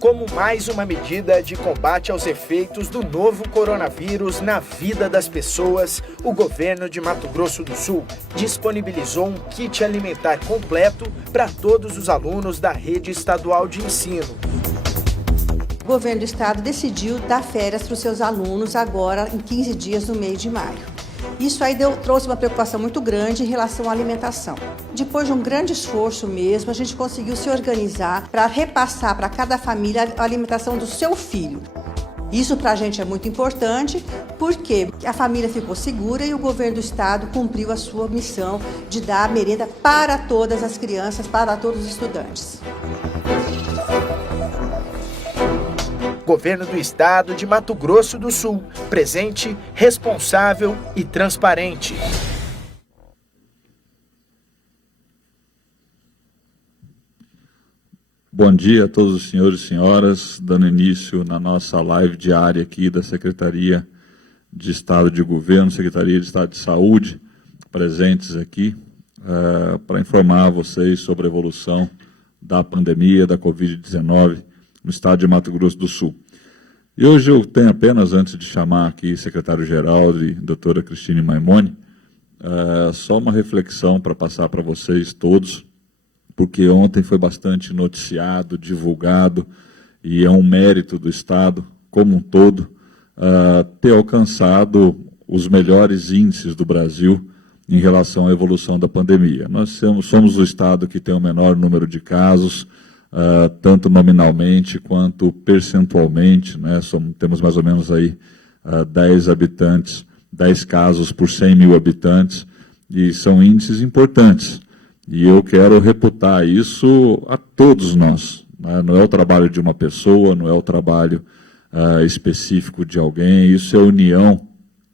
como mais uma medida de combate aos efeitos do novo coronavírus na vida das pessoas, o governo de Mato Grosso do Sul disponibilizou um kit alimentar completo para todos os alunos da rede estadual de ensino. O governo do estado decidiu dar férias para os seus alunos agora em 15 dias no mês de maio. Isso aí trouxe uma preocupação muito grande em relação à alimentação. Depois de um grande esforço mesmo, a gente conseguiu se organizar para repassar para cada família a alimentação do seu filho. Isso para a gente é muito importante porque a família ficou segura e o governo do estado cumpriu a sua missão de dar merenda para todas as crianças, para todos os estudantes. Governo do Estado de Mato Grosso do Sul, presente, responsável e transparente. Bom dia a todos os senhores e senhoras, dando início na nossa live diária aqui da Secretaria de Estado de Governo, Secretaria de Estado de Saúde, presentes aqui, para informar vocês sobre a evolução da pandemia da Covid-19 no estado de Mato Grosso do Sul. E hoje eu tenho apenas, antes de chamar aqui secretário-geral e doutora Cristine Maimone, só uma reflexão para passar para vocês todos, porque ontem foi bastante noticiado, divulgado, e é um mérito do estado, como um todo, ter alcançado os melhores índices do Brasil em relação à evolução da pandemia. Nós somos o estado que tem o menor número de casos, tanto nominalmente quanto percentualmente, né? Temos mais ou menos aí 10 casos por 100 mil habitantes, e são índices importantes. E eu quero reputar isso a todos nós, né? Não é o trabalho de uma pessoa, não é o trabalho específico de alguém, isso é a união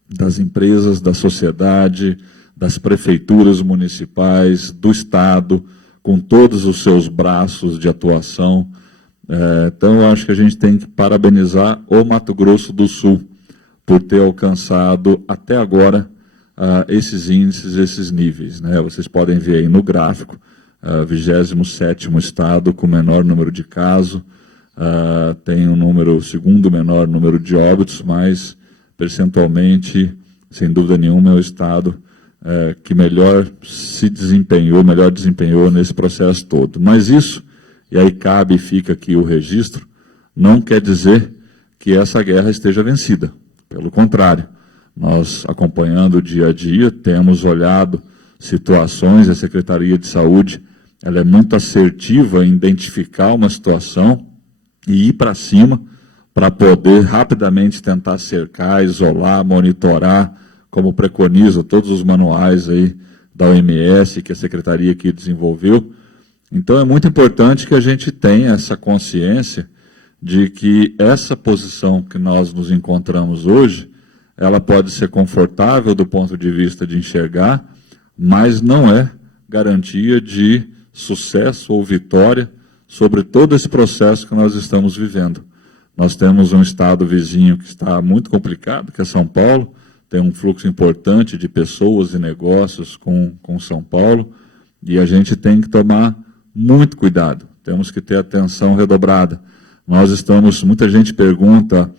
das empresas, da sociedade, das prefeituras municipais, do estado, com todos os seus braços de atuação. Então, eu acho que a gente tem que parabenizar o Mato Grosso do Sul por ter alcançado, até agora, esses índices, esses níveis, né? Vocês podem ver aí no gráfico, 27º estado com menor número de casos, tem o segundo menor número de óbitos, mas, percentualmente, sem dúvida nenhuma, é o estado que melhor desempenhou nesse processo todo. Mas isso, e aí cabe e fica aqui o registro, não quer dizer que essa guerra esteja vencida. Pelo contrário, nós, acompanhando o dia a dia, temos olhado situações, a Secretaria de Saúde ela é muito assertiva em identificar uma situação e ir para cima para poder rapidamente tentar cercar, isolar, monitorar, como preconizam todos os manuais aí da OMS que a Secretaria aqui desenvolveu. Então é muito importante que a gente tenha essa consciência de que essa posição que nós nos encontramos hoje, ela pode ser confortável do ponto de vista de enxergar, mas não é garantia de sucesso ou vitória sobre todo esse processo que nós estamos vivendo. Nós temos um estado vizinho que está muito complicado, que é São Paulo, tem um fluxo importante de pessoas e negócios com São Paulo, e a gente tem que tomar muito cuidado, temos que ter atenção redobrada. Muita gente pergunta,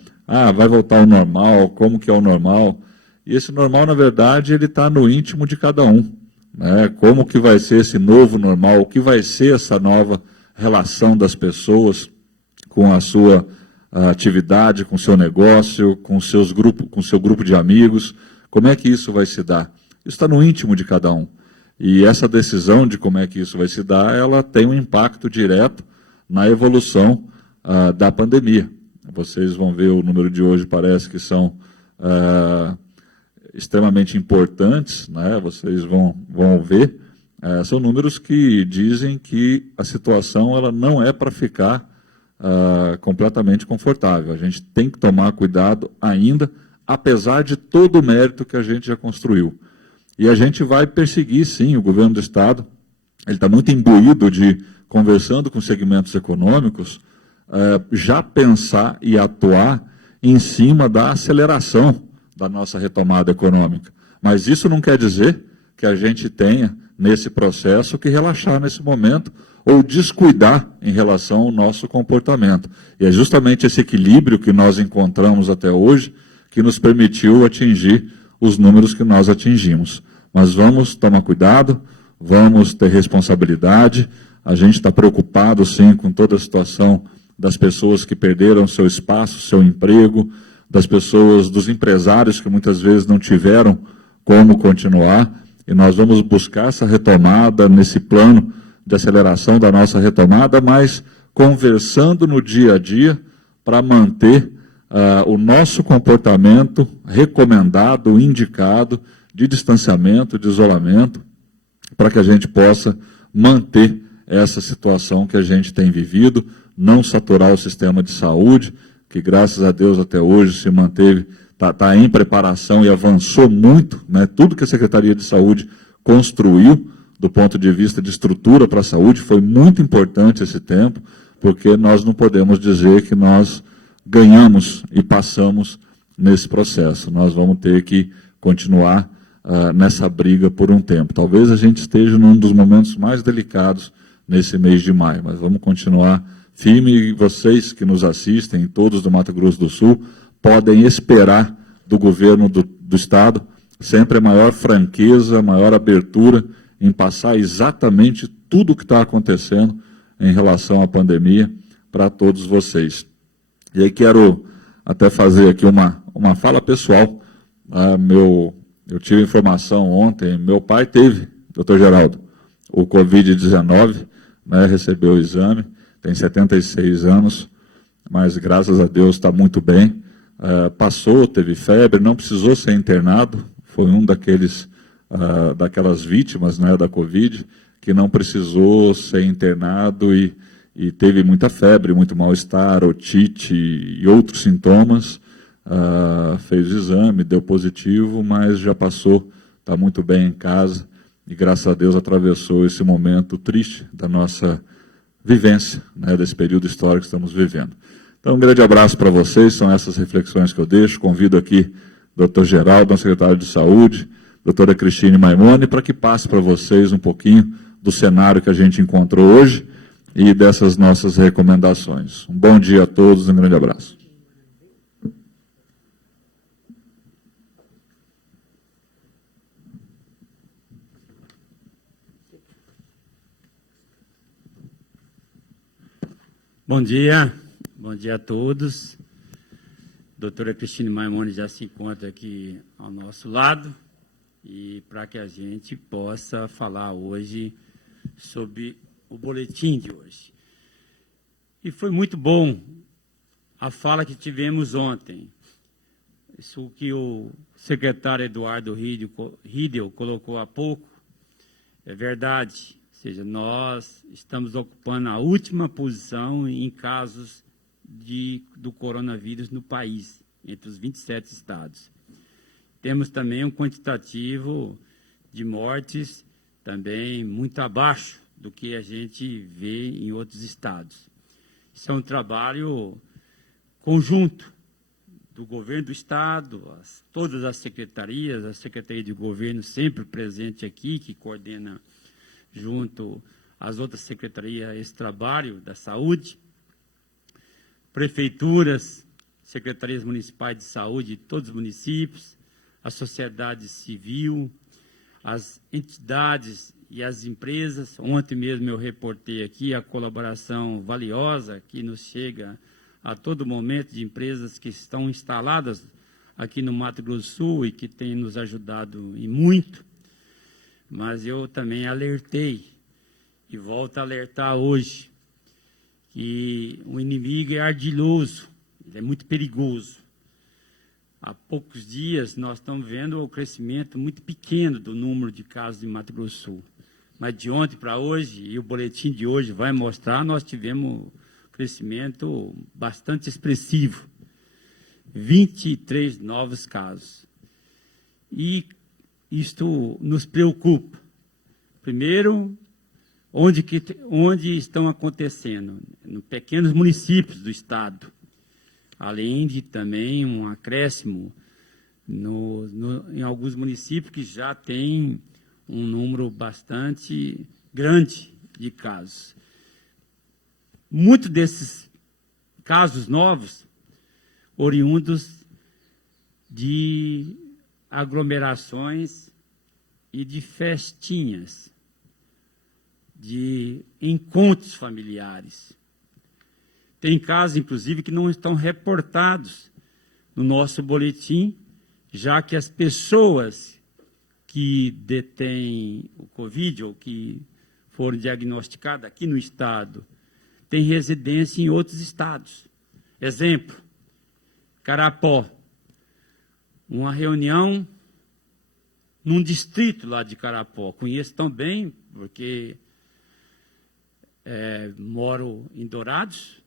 vai voltar ao normal, como que é o normal? E esse normal, na verdade, ele está no íntimo de cada um, né? Como que vai ser esse novo normal, o que vai ser essa nova relação das pessoas com a sua atividade, com o seu negócio, com o seu grupo de amigos, como é que isso vai se dar? Isso está no íntimo de cada um. E essa decisão de como é que isso vai se dar, ela tem um impacto direto na evolução da pandemia. Vocês vão ver, o número de hoje parece que são extremamente importantes, né? Vocês vão ver, são números que dizem que a situação ela não é para ficar completamente confortável. A gente tem que tomar cuidado ainda, apesar de todo o mérito que a gente já construiu. E a gente vai perseguir, sim, o governo do estado, ele está muito imbuído de, conversando com segmentos econômicos, já pensar e atuar em cima da aceleração da nossa retomada econômica. Mas isso não quer dizer que a gente tenha nesse processo que relaxar nesse momento ou descuidar em relação ao nosso comportamento. E é justamente esse equilíbrio que nós encontramos até hoje que nos permitiu atingir os números que nós atingimos. Mas vamos tomar cuidado, vamos ter responsabilidade. A gente está preocupado, sim, com toda a situação das pessoas que perderam seu espaço, seu emprego, das pessoas, dos empresários que muitas vezes não tiveram como continuar. E nós vamos buscar essa retomada nesse plano de aceleração da nossa retomada, mas conversando no dia a dia para manter o nosso comportamento recomendado, indicado, de distanciamento, de isolamento, para que a gente possa manter essa situação que a gente tem vivido, não saturar o sistema de saúde, que graças a Deus até hoje se manteve, está em preparação e avançou muito, né? Tudo que a Secretaria de Saúde construiu do ponto de vista de estrutura para a saúde foi muito importante esse tempo, porque nós não podemos dizer que nós ganhamos e passamos nesse processo. Nós vamos ter que continuar nessa briga por um tempo. Talvez a gente esteja num dos momentos mais delicados nesse mês de maio, mas vamos continuar firme e vocês que nos assistem, todos do Mato Grosso do Sul, podem esperar do governo do Estado sempre a maior franqueza, a maior abertura em passar exatamente tudo o que está acontecendo em relação à pandemia para todos vocês. E aí quero até fazer aqui uma fala pessoal. Eu tive informação ontem, meu pai teve, doutor Geraldo, o Covid-19, né, recebeu o exame, tem 76 anos, mas graças a Deus está muito bem. Passou, teve febre, não precisou ser internado, foi um daquelas vítimas, né, da Covid, que não precisou ser internado e teve muita febre, muito mal-estar, otite e outros sintomas. Fez o exame, deu positivo, mas já passou, está muito bem em casa e graças a Deus atravessou esse momento triste da nossa vivência, né, desse período histórico que estamos vivendo. Então, um grande abraço para vocês, são essas reflexões que eu deixo. Convido aqui o Dr. Geraldo, nosso secretário de Saúde, doutora Cristine Maimone, para que passe para vocês um pouquinho do cenário que a gente encontrou hoje e dessas nossas recomendações. Um bom dia a todos, um grande abraço. Bom dia a todos. Doutora Cristine Maimone já se encontra aqui ao nosso lado e para que a gente possa falar hoje sobre o boletim de hoje. E foi muito bom a fala que tivemos ontem. Isso que o secretário Eduardo Riedel colocou há pouco é verdade. Ou seja, nós estamos ocupando a última posição em casos do coronavírus no país, entre os 27 estados. Temos também um quantitativo de mortes também muito abaixo do que a gente vê em outros estados. Isso é um trabalho conjunto do governo do estado, todas as secretarias, a Secretaria de Governo sempre presente aqui, que coordena junto às outras secretarias esse trabalho da saúde, prefeituras, secretarias municipais de saúde de todos os municípios, a sociedade civil, as entidades e as empresas. Ontem mesmo eu reportei aqui a colaboração valiosa que nos chega a todo momento de empresas que estão instaladas aqui no Mato Grosso do Sul e que têm nos ajudado e muito. Mas eu também alertei, e volto a alertar hoje, que o inimigo é ardiloso, ele é muito perigoso. Há poucos dias nós estamos vendo o crescimento muito pequeno do número de casos em Mato Grosso do Sul. Mas de ontem para hoje, e o boletim de hoje vai mostrar, nós tivemos um crescimento bastante expressivo. 23 novos casos. E isto nos preocupa. Primeiro, onde estão acontecendo? Em pequenos municípios do estado, além de também um acréscimo em alguns municípios que já têm um número bastante grande de casos. Muitos desses casos novos, oriundos de aglomerações e de festinhas, de encontros familiares. Tem casos, inclusive, que não estão reportados no nosso boletim, já que as pessoas que detêm o Covid ou que foram diagnosticadas aqui no Estado têm residência em outros estados. Exemplo, Carapó, uma reunião num distrito lá de Carapó. Conheço tão bem, porque moro em Dourados,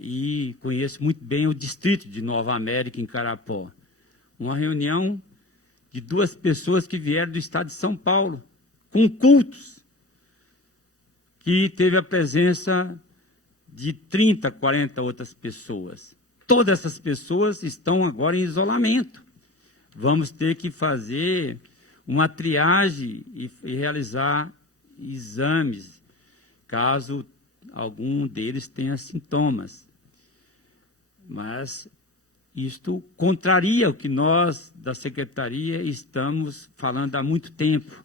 e conheço muito bem o distrito de Nova América, em Carapó. Uma reunião de 2 pessoas que vieram do estado de São Paulo, com cultos, que teve a presença de 30, 40 outras pessoas. Todas essas pessoas estão agora em isolamento. Vamos ter que fazer uma triagem e realizar exames, caso algum deles tenha sintomas. Mas isto contraria o que nós, da Secretaria, estamos falando há muito tempo.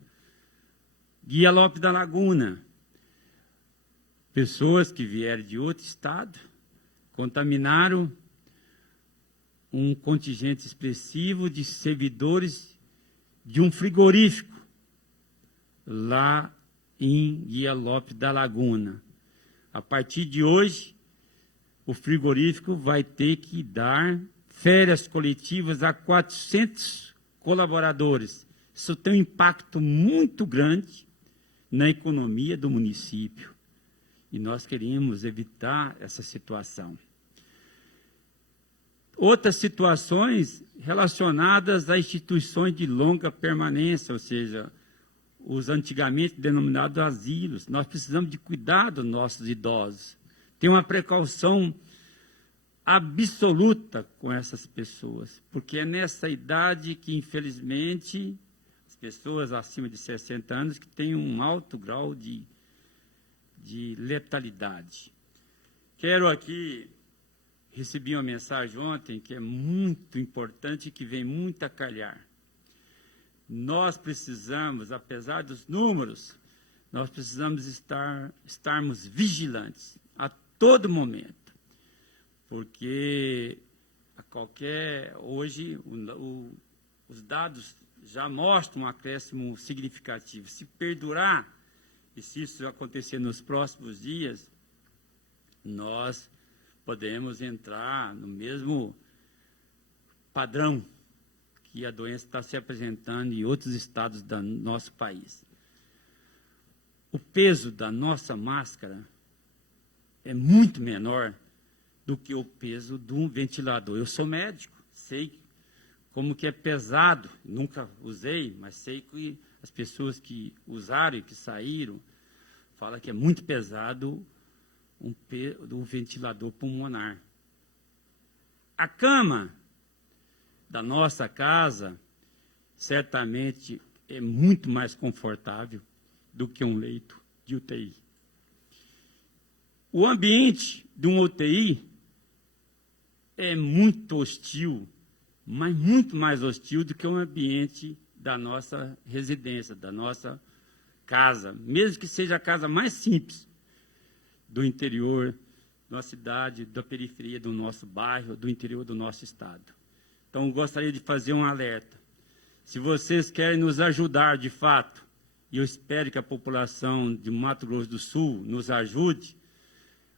Guia Lopes da Laguna, pessoas que vieram de outro estado, contaminaram um contingente expressivo de servidores de um frigorífico lá em Guia Lopes da Laguna. A partir de hoje, o frigorífico vai ter que dar férias coletivas a 400 colaboradores. Isso tem um impacto muito grande na economia do município. E nós queríamos evitar essa situação. Outras situações relacionadas a instituições de longa permanência, ou seja, os antigamente denominados asilos. Nós precisamos de cuidar dos nossos idosos. Ter uma precaução absoluta com essas pessoas, porque é nessa idade que, infelizmente, as pessoas acima de 60 anos que têm um alto grau de letalidade. Quero aqui, recebi uma mensagem ontem que é muito importante e que vem muito a calhar. Nós precisamos, apesar dos números, nós precisamos estarmos vigilantes a todo momento, porque hoje os dados já mostram um acréscimo significativo. Se perdurar, e se isso acontecer nos próximos dias, nós podemos entrar no mesmo padrão que a doença está se apresentando em outros estados do nosso país. O peso da nossa máscara é muito menor do que o peso de um ventilador. Eu sou médico, sei como que é pesado, nunca usei, mas sei que as pessoas que usaram e que saíram falam que é muito pesado um ventilador pulmonar. A cama da nossa casa certamente é muito mais confortável do que um leito de UTI. O ambiente de um UTI é muito hostil, mas muito mais hostil do que o ambiente da nossa residência, da nossa casa, mesmo que seja a casa mais simples do interior, da cidade, da periferia do nosso bairro, do interior do nosso estado. Então, gostaria de fazer um alerta. Se vocês querem nos ajudar de fato, e eu espero que a população de Mato Grosso do Sul nos ajude,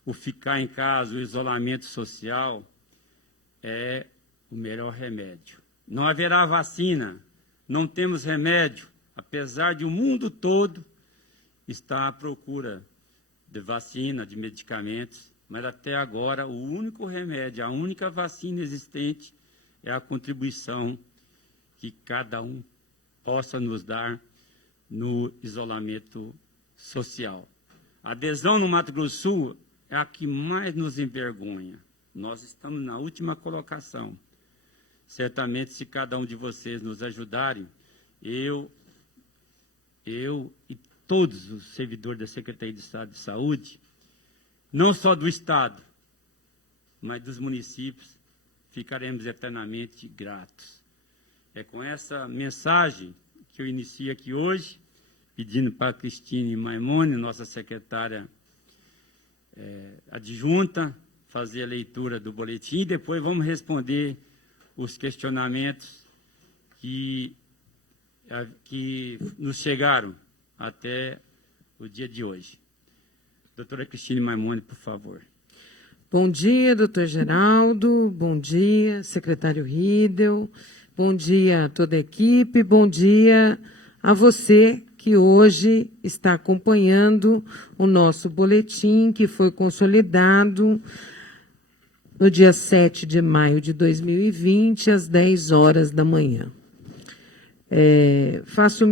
o ficar em casa, o isolamento social é o melhor remédio. Não haverá vacina, não temos remédio, apesar de o mundo todo estar à procura de vacina, de medicamentos, mas até agora o único remédio, a única vacina existente é a contribuição que cada um possa nos dar no isolamento social. A adesão no Mato Grosso do Sul é a que mais nos envergonha. Nós estamos na última colocação. Certamente, se cada um de vocês nos ajudarem, eu eu e todos os servidores da Secretaria de Estado de Saúde, não só do Estado, mas dos municípios, ficaremos eternamente gratos. É com essa mensagem que eu inicio aqui hoje, pedindo para a Cristine Maimone, nossa secretária adjunta, fazer a leitura do boletim, e depois vamos responder os questionamentos que nos chegaram até o dia de hoje. Doutora Cristine Maimone, por favor. Bom dia, doutor Geraldo, bom dia, secretário Riedel, bom dia a toda a equipe, bom dia a você que hoje está acompanhando o nosso boletim, que foi consolidado no dia 7 de maio de 2020, às 10 horas da manhã. Faço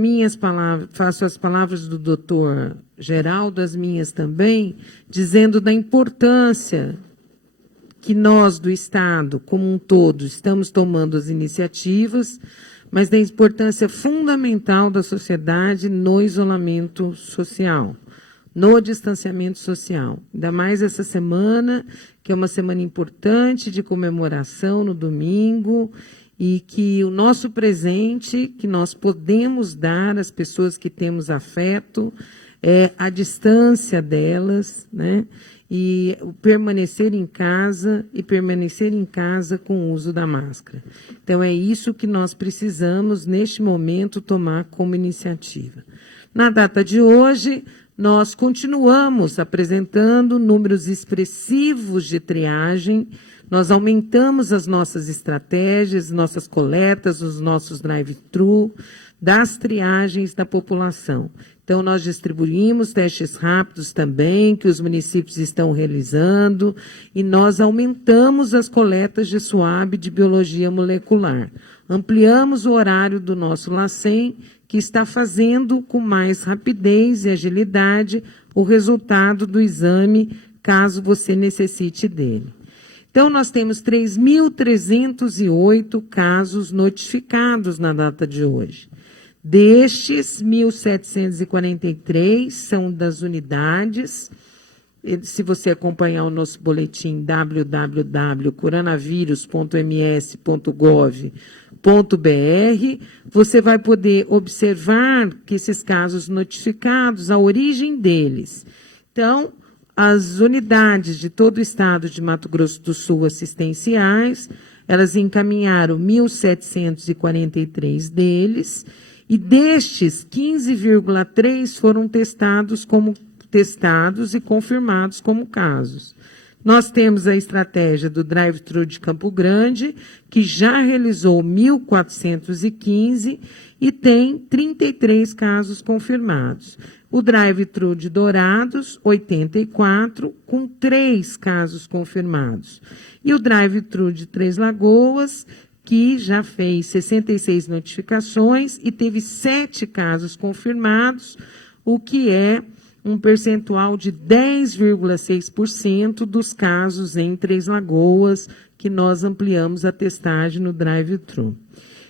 as palavras do doutor Geraldo, as minhas também, dizendo da importância que nós, do Estado, como um todo, estamos tomando as iniciativas, mas da importância fundamental da sociedade no isolamento social, no distanciamento social. Ainda mais essa semana, que é uma semana importante de comemoração no domingo, e que o nosso presente, que nós podemos dar às pessoas que temos afeto, é a distância delas, né? E o permanecer em casa com o uso da máscara. Então, é isso que nós precisamos, neste momento, tomar como iniciativa. Na data de hoje, nós continuamos apresentando números expressivos de triagem. Nós aumentamos as nossas estratégias, nossas coletas, os nossos drive-thru, das triagens da população. Então, nós distribuímos testes rápidos também, que os municípios estão realizando, e nós aumentamos as coletas de SWAB de biologia molecular. Ampliamos o horário do nosso LACEN, que está fazendo com mais rapidez e agilidade o resultado do exame, caso você necessite dele. Então, nós temos 3.308 casos notificados na data de hoje. Destes, 1.743 são das unidades. Se você acompanhar o nosso boletim www.coronavírus.ms.gov.br, você vai poder observar que esses casos notificados, a origem deles. Então, as unidades de todo o estado de Mato Grosso do Sul assistenciais, elas encaminharam 1.743 deles, e destes, 15,3 foram testados e confirmados como casos. Nós temos a estratégia do drive-thru de Campo Grande, que já realizou 1.415 e tem 33 casos confirmados. O drive-thru de Dourados, 84, com 3 casos confirmados. E o drive-thru de Três Lagoas, que já fez 66 notificações e teve 7 casos confirmados, o que é um percentual de 10,6% dos casos em Três Lagoas, que nós ampliamos a testagem no drive-thru.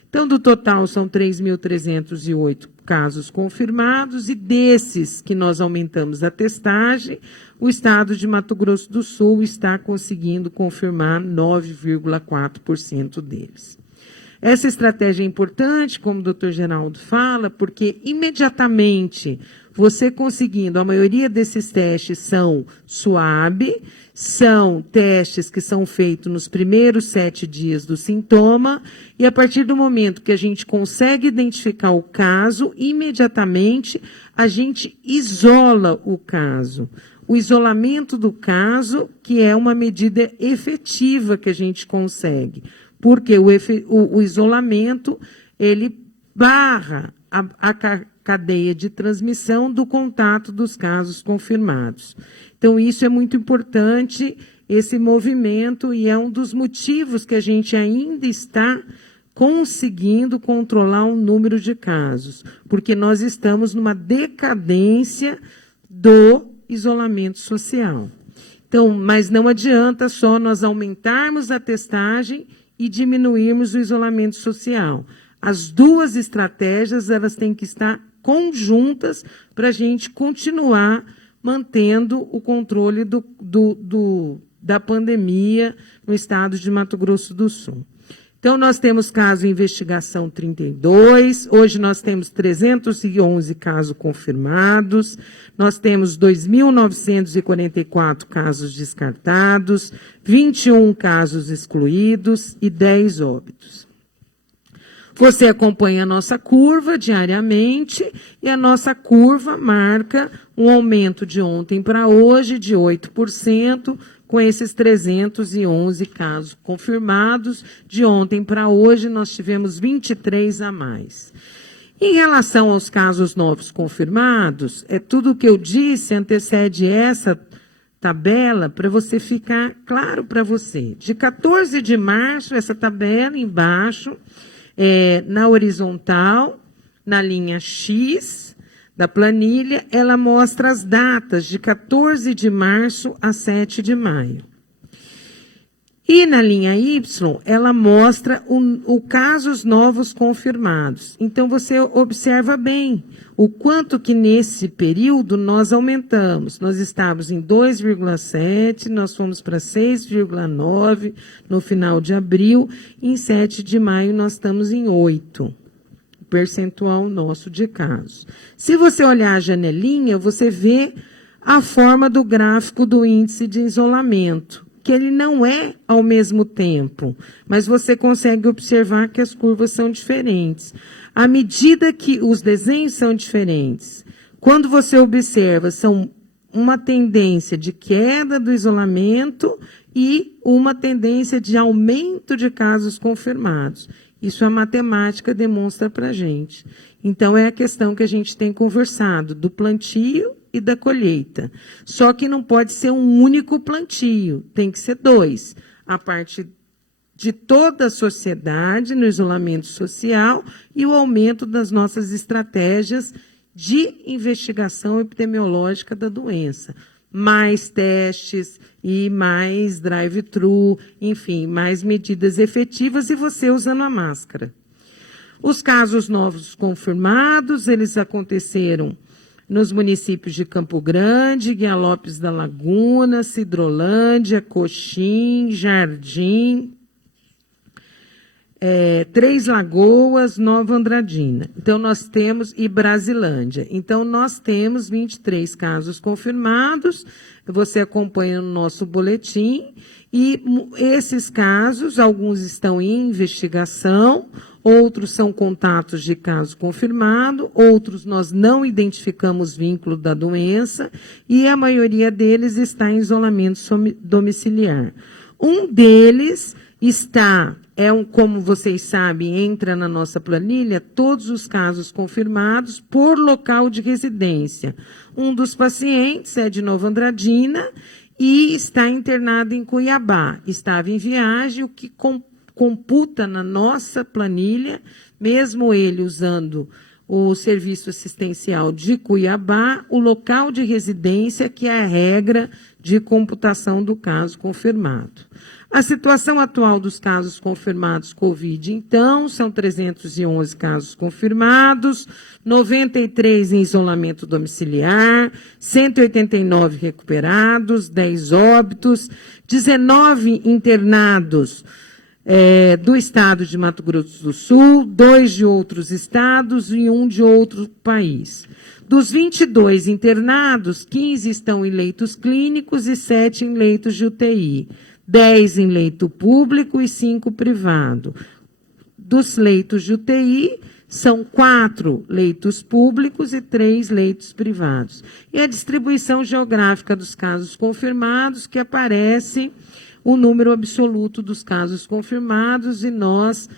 Então, do total, são 3.308 casos confirmados, e desses que nós aumentamos a testagem, o estado de Mato Grosso do Sul está conseguindo confirmar 9,4% deles. Essa estratégia é importante, como o doutor Geraldo fala, porque imediatamente você conseguindo, a maioria desses testes são SWAB, são testes que são feitos nos primeiros 7 dias do sintoma, e a partir do momento que a gente consegue identificar o caso, imediatamente a gente isola o caso. O isolamento do caso, que é uma medida efetiva que a gente consegue, porque o isolamento, ele barra a cadeia de transmissão do contato dos casos confirmados. Então, isso é muito importante, esse movimento, e é um dos motivos que a gente ainda está conseguindo controlar o número de casos, porque nós estamos numa decadência do isolamento social. Então, mas não adianta só nós aumentarmos a testagem e diminuirmos o isolamento social. As duas estratégias, elas têm que estar conjuntas para a gente continuar mantendo o controle da pandemia no estado de Mato Grosso do Sul. Então, nós temos caso em investigação 32, hoje nós temos 311 casos confirmados, nós temos 2.944 casos descartados, 21 casos excluídos e 10 óbitos. Você acompanha a nossa curva diariamente e a nossa curva marca um aumento de ontem para hoje de 8%, com esses 311 casos confirmados. De ontem para hoje, nós tivemos 23 a mais. Em relação aos casos novos confirmados, tudo o que eu disse antecede essa tabela para você ficar claro para você. De 14 de março, essa tabela embaixo, na horizontal, na linha X da planilha, ela mostra as datas de 14 de março a 7 de maio. E na linha Y, ela mostra o casos novos confirmados. Então, você observa bem o quanto que nesse período nós aumentamos. Nós estávamos em 2,7, nós fomos para 6,9 no final de abril, e em 7 de maio nós estamos em 8. Percentual nosso de casos. Se você olhar a janelinha, você vê a forma do gráfico do índice de isolamento, que ele não é ao mesmo tempo, mas você consegue observar que as curvas são diferentes. À medida que os desenhos são diferentes, quando você observa, são uma tendência de queda do isolamento e uma tendência de aumento de casos confirmados. Isso a matemática demonstra para a gente. Então, é a questão que a gente tem conversado, do plantio e da colheita. Só que não pode ser um único plantio, tem que ser 2. A parte de toda a sociedade no isolamento social e o aumento das nossas estratégias de investigação epidemiológica da doença. Mais testes e mais drive-thru, enfim, mais medidas efetivas e você usando a máscara. Os casos novos confirmados, eles aconteceram nos municípios de Campo Grande, Guiá Lopes da Laguna, Cidrolândia, Coxim, Jardim, Três Lagoas, Nova Andradina. Então, nós temos, e Brasilândia. Então, nós temos 23 casos confirmados, você acompanha no nosso boletim, e esses casos, alguns estão em investigação, outros são contatos de caso confirmado, outros nós não identificamos vínculo da doença, e a maioria deles está em isolamento domiciliar. Um deles está, como vocês sabem, entra na nossa planilha, todos os casos confirmados por local de residência. Um dos pacientes é de Nova Andradina e está internado em Cuiabá. Estava em viagem, o que computa na nossa planilha, mesmo ele usando o serviço assistencial de Cuiabá, o local de residência, que é a regra de computação do caso confirmado. A situação atual dos casos confirmados Covid, então, são 311 casos confirmados, 93 em isolamento domiciliar, 189 recuperados, 10 óbitos, 19 internados do estado de Mato Grosso do Sul, 2 de outros estados e 1 de outro país. Dos 22 internados, 15 estão em leitos clínicos e 7 em leitos de UTI. 10 em leito público e 5 privado. Dos leitos de UTI, são 4 leitos públicos e 3 leitos privados. E a distribuição geográfica dos casos confirmados, que aparece o número absoluto dos casos confirmados e nós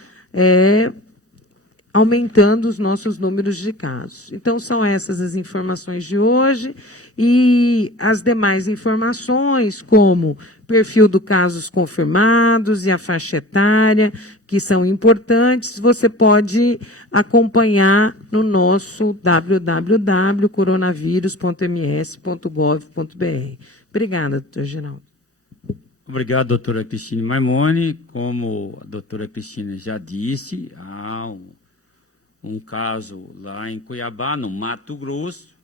aumentando os nossos números de casos. Então, são essas as informações de hoje e as demais informações, como perfil do casos confirmados e a faixa etária, que são importantes, você pode acompanhar no nosso www.coronavírus.ms.gov.br. Obrigada, doutor Geraldo. Obrigado, doutora Cristine Maimone. Como a doutora Cristine já disse, há um caso lá em Cuiabá, no Mato Grosso,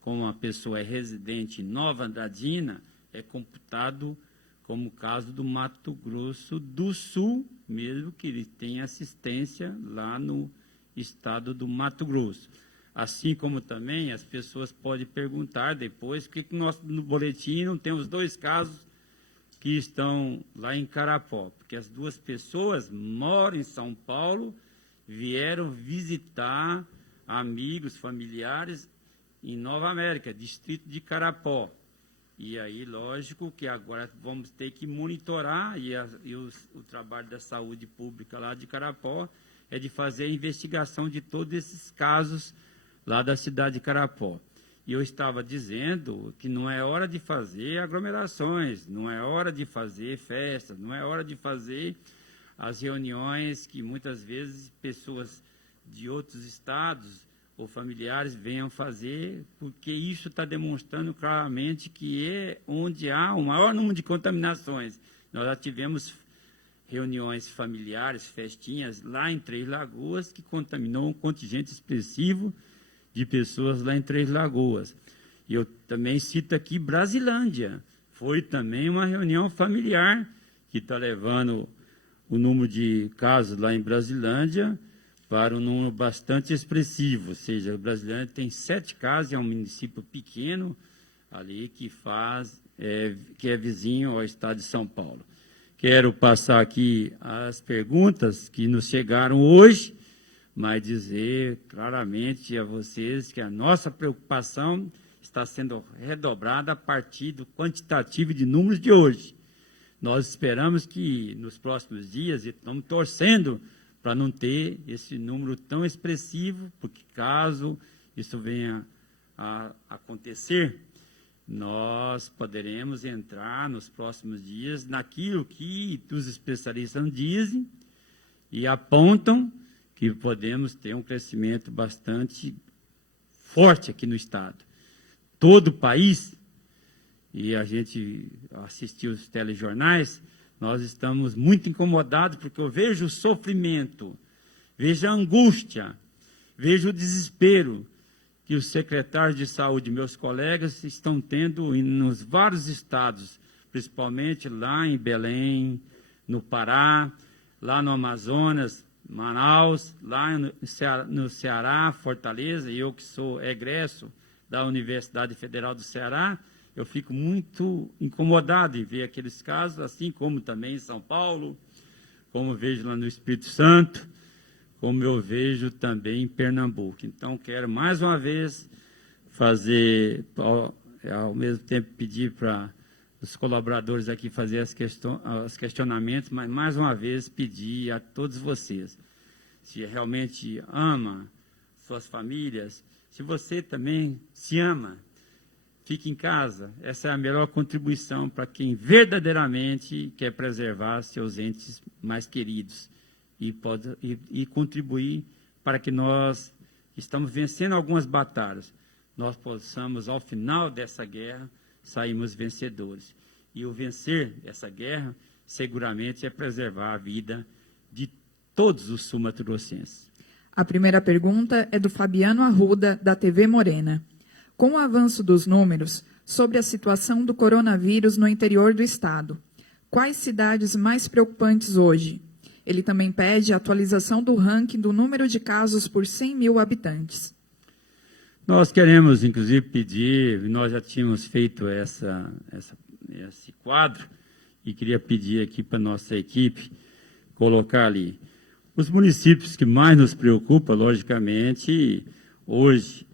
como a pessoa é residente em Nova Andradina, é computado como caso do Mato Grosso do Sul, mesmo que ele tenha assistência lá no estado do Mato Grosso. Assim como também as pessoas podem perguntar depois por que no boletim não tem os 2 casos que estão lá em Carapó, porque as 2 pessoas moram em São Paulo, vieram visitar amigos, familiares em Nova América, distrito de Carapó. E aí, lógico que agora vamos ter que monitorar, o trabalho da saúde pública lá de Carapó é de fazer a investigação de todos esses casos lá da cidade de Carapó. E eu estava dizendo que não é hora de fazer aglomerações, não é hora de fazer festas, não é hora de fazer as reuniões que muitas vezes pessoas de outros estados ou familiares venham fazer, porque isso está demonstrando claramente que é onde há o maior número de contaminações. Nós já tivemos reuniões familiares, festinhas lá em Três Lagoas, que contaminou um contingente expressivo de pessoas lá em Três Lagoas. E eu também cito aqui Brasilândia. Foi também uma reunião familiar que está levando o número de casos lá em Brasilândia para um número bastante expressivo. Ou seja, Brasilândia tem 7 casos, é um município pequeno ali que é vizinho ao estado de São Paulo. Quero passar aqui as perguntas que nos chegaram hoje, mas dizer claramente a vocês que a nossa preocupação está sendo redobrada a partir do quantitativo de números de hoje. Nós esperamos que nos próximos dias, e estamos torcendo para não ter esse número tão expressivo, porque caso isso venha a acontecer, nós poderemos entrar nos próximos dias naquilo que os especialistas dizem e apontam que podemos ter um crescimento bastante forte aqui no estado. Todo o país, e a gente assistiu os telejornais, nós estamos muito incomodados, porque eu vejo o sofrimento, vejo a angústia, vejo o desespero que os secretários de saúde, meus colegas, estão tendo nos vários estados, principalmente lá em Belém, no Pará, lá no Amazonas, Manaus, lá no Ceará, Fortaleza, e eu que sou egresso da Universidade Federal do Ceará, eu fico muito incomodado em ver aqueles casos, assim como também em São Paulo, como vejo lá no Espírito Santo, como eu vejo também em Pernambuco. Então, quero mais uma vez fazer, ao mesmo tempo pedir para os colaboradores aqui fazer os questionamentos, mas mais uma vez pedir a todos vocês, se realmente ama suas famílias, se você também se ama, fique em casa. Essa é a melhor contribuição para quem verdadeiramente quer preservar seus entes mais queridos e contribuir para que nós estamos vencendo algumas batalhas, nós possamos, ao final dessa guerra, sairmos vencedores. E o vencer essa guerra, seguramente, é preservar a vida de todos os sul-mato-grossenses. A primeira pergunta é do Fabiano Arruda, da TV Morena. Com o avanço dos números sobre a situação do coronavírus no interior do estado, quais cidades mais preocupantes hoje? Ele também pede a atualização do ranking do número de casos por 100 mil habitantes. Nós queremos, inclusive, pedir, nós já tínhamos feito esse quadro, e queria pedir aqui para a nossa equipe colocar ali. Os municípios que mais nos preocupam, logicamente, hoje,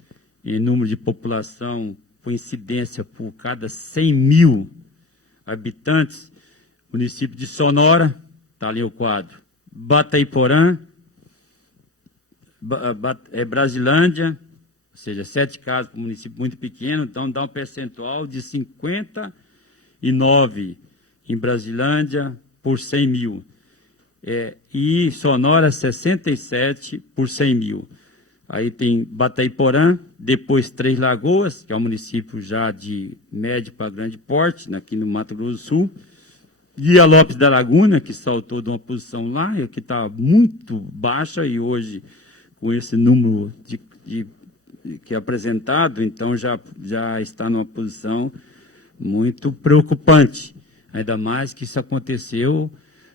em número de população, por incidência por cada 100 mil habitantes, município de Sonora, está ali o quadro, Batayporã, Brasilândia, ou seja, 7 casos para um município muito pequeno, então dá um percentual de 59 em Brasilândia por 100 mil. E Sonora, 67 por 100 mil. Aí tem Batayporã, depois Três Lagoas, que é um município já de médio para grande porte, aqui no Mato Grosso do Sul. Guia Lopes da Laguna, que saltou de uma posição lá, que está muito baixa e hoje com esse número que é apresentado, então já está numa posição muito preocupante, ainda mais que isso aconteceu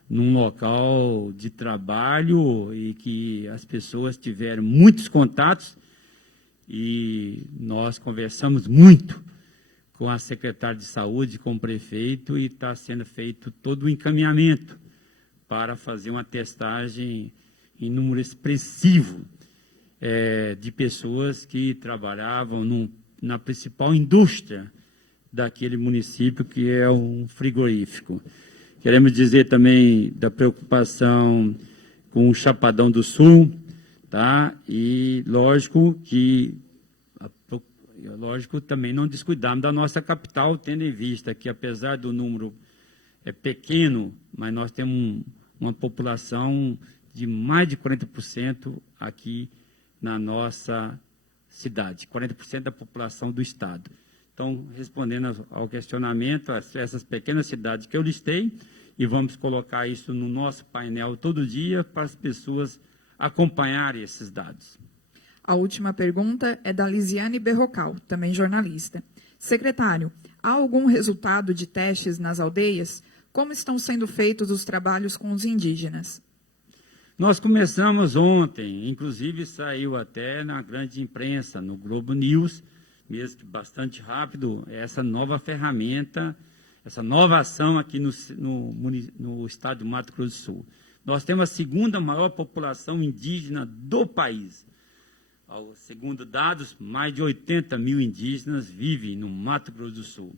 num local de trabalho e que as pessoas tiveram muitos contatos, e nós conversamos muito com a secretária de saúde, com o prefeito, e está sendo feito todo o encaminhamento para fazer uma testagem em número expressivo de pessoas que trabalhavam na principal indústria daquele município, que é um frigorífico. Queremos dizer também da preocupação com o Chapadão do Sul, tá? E lógico também não descuidarmos da nossa capital, tendo em vista que, apesar do número pequeno, mas nós temos uma população de mais de 40% aqui na nossa cidade, 40% da população do estado. Então, respondendo ao questionamento, essas pequenas cidades que eu listei, e vamos colocar isso no nosso painel todo dia para as pessoas acompanharem esses dados. A última pergunta é da Lisiane Berrocal, também jornalista. Secretário, há algum resultado de testes nas aldeias? Como estão sendo feitos os trabalhos com os indígenas? Nós começamos ontem, inclusive saiu até na grande imprensa, no Globo News, mesmo que bastante rápido, essa nova ferramenta, essa nova ação aqui no estado do Mato Grosso do Sul. Nós temos a segunda maior população indígena do país. Segundo dados, mais de 80 mil indígenas vivem no Mato Grosso do Sul.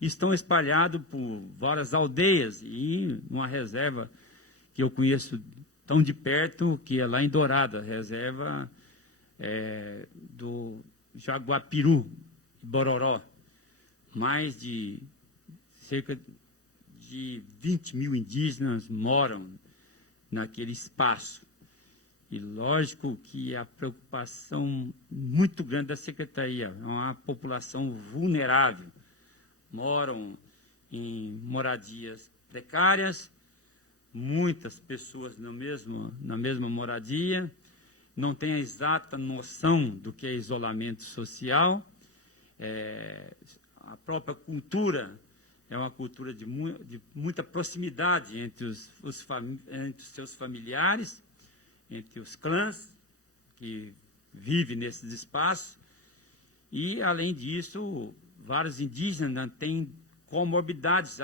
Estão espalhados por várias aldeias e numa reserva que eu conheço tão de perto, que é lá em Dourada, reserva do Jaguapiru, Bororó. Mais de cerca de 20 mil indígenas moram naquele espaço. E lógico que a preocupação muito grande da Secretaria é uma população vulnerável. Moram em moradias precárias, muitas pessoas na mesma moradia, não têm a exata noção do que é isolamento social. A própria cultura é uma cultura de muita proximidade entre os seus familiares, entre os clãs que vivem nesses espaços. E, além disso, vários indígenas têm comorbidades,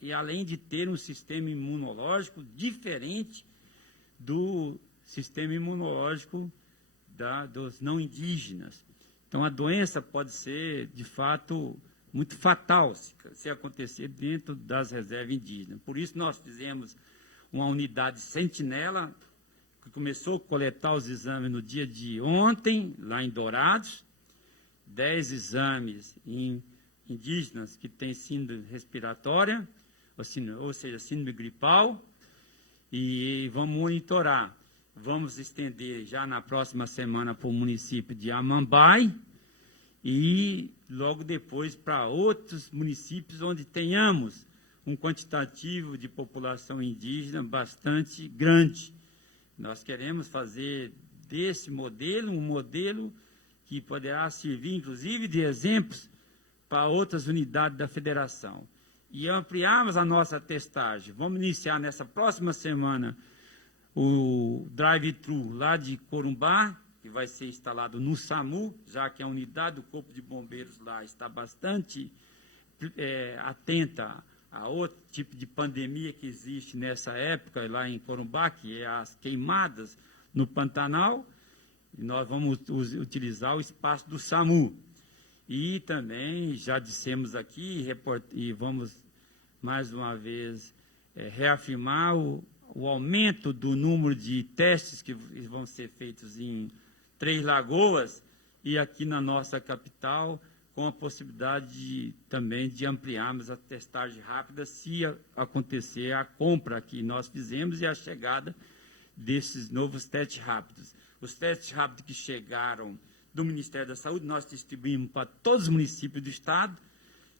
e além de ter um sistema imunológico diferente do sistema imunológico dos não indígenas. Então, a doença pode ser, de fato, muito fatal se acontecer dentro das reservas indígenas. Por isso, nós fizemos uma unidade sentinela, que começou a coletar os exames no dia de ontem, lá em Dourados, 10 exames em indígenas que têm síndrome respiratória, ou seja, síndrome gripal, e vamos monitorar. Vamos estender já na próxima semana para o município de Amambai e logo depois para outros municípios onde tenhamos um quantitativo de população indígena bastante grande. Nós queremos fazer desse modelo um modelo que poderá servir, inclusive, de exemplos para outras unidades da federação. E ampliarmos a nossa testagem. Vamos iniciar nessa próxima semana o drive-thru lá de Corumbá, que vai ser instalado no SAMU, já que a unidade do Corpo de Bombeiros lá está bastante atenta a outro tipo de pandemia que existe nessa época lá em Corumbá, que é as queimadas no Pantanal. E nós vamos utilizar o espaço do SAMU. E também já dissemos aqui, e vamos mais uma vez reafirmar o aumento do número de testes que vão ser feitos em Três Lagoas e aqui na nossa capital, com a possibilidade também de ampliarmos a testagem rápida se acontecer a compra que nós fizemos e a chegada desses novos testes rápidos. Os testes rápidos que chegaram do Ministério da Saúde, nós distribuímos para todos os municípios do Estado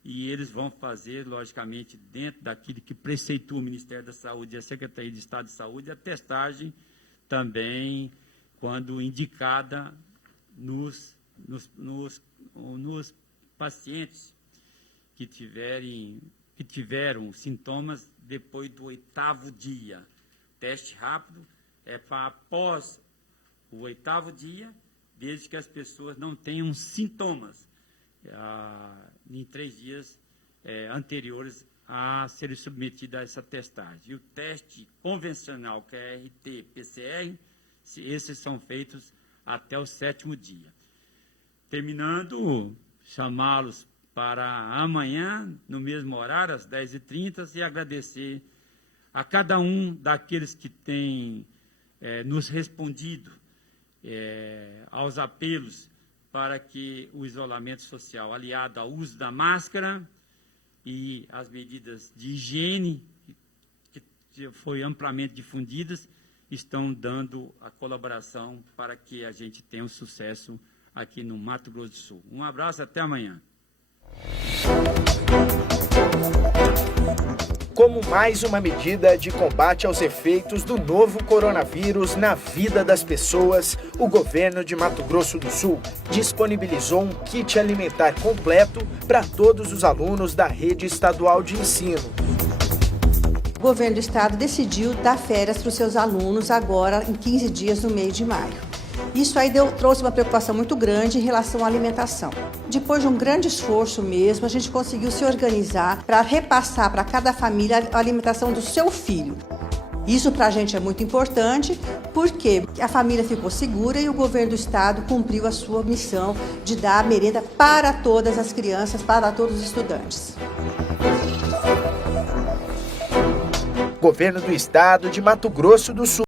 e eles vão fazer, logicamente, dentro daquilo que preceitua o Ministério da Saúde e a Secretaria de Estado de Saúde, a testagem também quando indicada nos pacientes que tiveram sintomas depois do 8º dia. Teste rápido é para após o 8º dia, desde que as pessoas não tenham sintomas em 3 dias anteriores a serem submetidas a essa testagem. E o teste convencional, que é RT-PCR, esses são feitos até o 7º dia. Terminando, chamá-los para amanhã, no mesmo horário, às 10h30, e agradecer a cada um daqueles que têm nos respondido aos apelos para que o isolamento social, aliado ao uso da máscara e as medidas de higiene, que foi amplamente difundidas, estão dando a colaboração para que a gente tenha um sucesso aqui no Mato Grosso do Sul. Um abraço, até amanhã. Como mais uma medida de combate aos efeitos do novo coronavírus na vida das pessoas, o governo de Mato Grosso do Sul disponibilizou um kit alimentar completo para todos os alunos da rede estadual de ensino. O governo do estado decidiu dar férias para os seus alunos agora em 15 dias no mês de maio. Isso aí trouxe uma preocupação muito grande em relação à alimentação. Depois de um grande esforço mesmo, a gente conseguiu se organizar para repassar para cada família a alimentação do seu filho. Isso para a gente é muito importante, porque a família ficou segura e o governo do estado cumpriu a sua missão de dar merenda para todas as crianças, para todos os estudantes. Governo do estado de Mato Grosso do Sul.